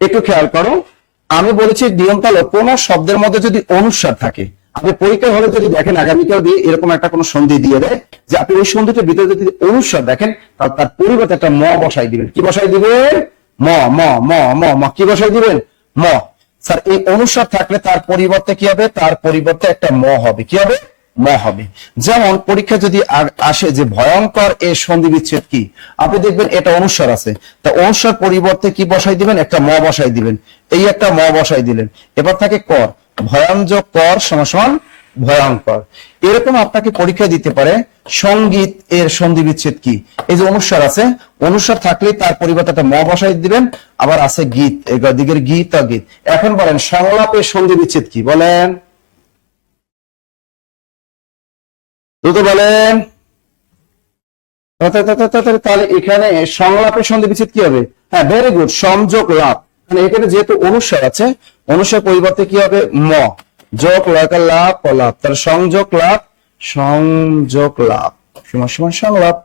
একটু খেয়াল করো, আমি বলেছি নিয়মটা হলো কোন শব্দের মধ্যে যদি অনুস্বার থাকে, আপনি পরীক্ষা হলে যদি দেখেন আগামীকাল দিয়ে এরকম একটা কোন সন্ধি দিয়ে দেয় যে আপনি ওই সন্ধিটার ভিতরে যদি অনুস্বার দেখেন তার পরিবর্তে একটা ম বসাই দিবেন। কি বসাই দিবেন? ম ম ম ম ম কি বসাই দিবেন? ম। স্যার এই অনুস্বার থাকলে তার পরিবর্তে কি হবে? তার পরিবর্তে একটা ম হবে। কি হবে? ম হবে। যেমন পরীক্ষা যদি আসে যে ভয়ঙ্কর এ সন্ধি বিচ্ছেদ কি, আপনি দেখবেন এটা অনুস্বার আছে, তা অনুস্বার পরিবর্তে কি বসাই দিবেন? একটা ম বসাই দিবেন। এই একটা ম বসাই দিলেন। এবার থাকে কর, ভয়াঞ্জক কর সমান ভয়ঙ্কর। এরকম আপনাকে পরীক্ষা দিতে পারে সঙ্গীত এর সন্ধি বিচ্ছেদ কি। এই যে অনুস্বার আছে, অনুস্বার থাকলে তার পরিবর্তে একটা ম বসাই দিবেন। আবার আছে গীত, দিকের গীত আর গীত। এখন বলেন সংলাপের সন্ধি বিচ্ছেদ কি? বলেন দ্রুত বলেন। তাহলে এখানে সংলাপের সন্ধি বিচ্ছেদ কি হবে? হ্যাঁ, ভেরি গুড, সংযোগ লাভ। মানে এখানে যেহেতু অনুস্বার আছে, অনুস্বার পরিবর্তে কি হবে? ম। যোগ লাভ লাভ, তাহলে সংযোগ লাভ, সংযোগ লাভ সমান সমান সংলাপ।